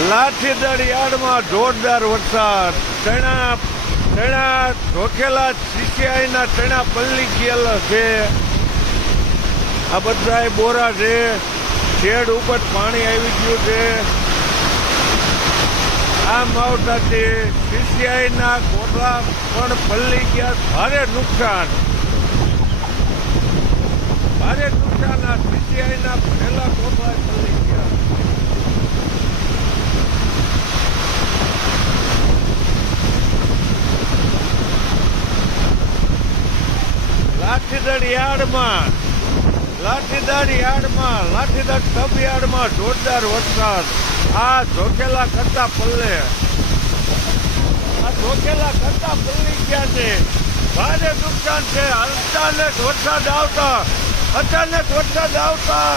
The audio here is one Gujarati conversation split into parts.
લાઠીદળ યાર્ડમાં જોરદાર વરસાદ. ચણા ઢોકેલા સીસીઆઈના ચણા પલ્લી ગયેલા છે. આ બધાય બોરા છે. શેડ ઉપર પાણી આવી ગયું છે. આ માવઠાથી સીસીઆઈના કોઠા પણ પલ્લી ગયા. ભારે નુકસાન આ સીસીઆઈના પહેલા કોઠા પલ્લી ગયા. લાઠીદળ સબ યાર્ડમાં જોરદાર વરસાદ. આ ઢોકેલા કરતા પલ્લી ગયા છે. ભારે નુકસાન છે. અચાનક વરસાદ આવતા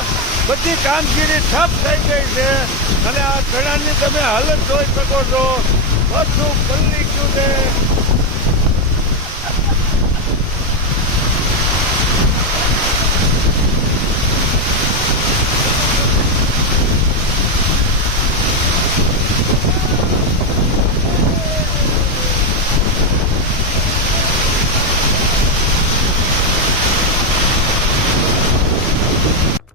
બધી કામગીરી ઠપ થઈ ગઈ છે. અને આ ચણાની તમે હાલત જોઈ શકો છો. બધું પલ્લી ગયું છે.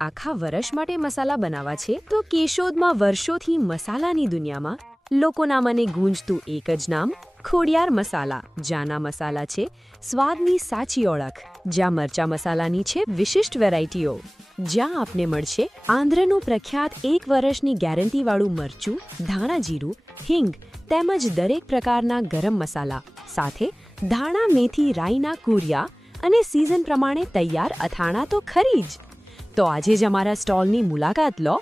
આખા વર્ષ માટે મસાલા બનાવવા છે તો કેશોદમાં વર્ષોથી મસાલાની દુનિયામાં લોકોના મને ગૂંજતું એક જ નામ ખોડિયાર મસાલા. જ્યાંના મસાલા છે સ્વાદની સાચી ઓળખ. જ્યાં મરચા મસાલાની છે વિશિષ્ટ વેરાયટીઓ. જ્યાં આપને મળશે આંધ્રનું પ્રખ્યાત 1 વર્ષની ગેરંટીવાળું મરચું, ધાણા જીરું, હિંગ તેમજ દરેક પ્રકારના ગરમ મસાલા સાથે ધાણા મેથી રાઈના કુરિયા અને સિઝન પ્રમાણે તૈયાર અથાણા તો ખરી જ. તો આજે જ અમારા સ્ટોલની મુલાકાત લો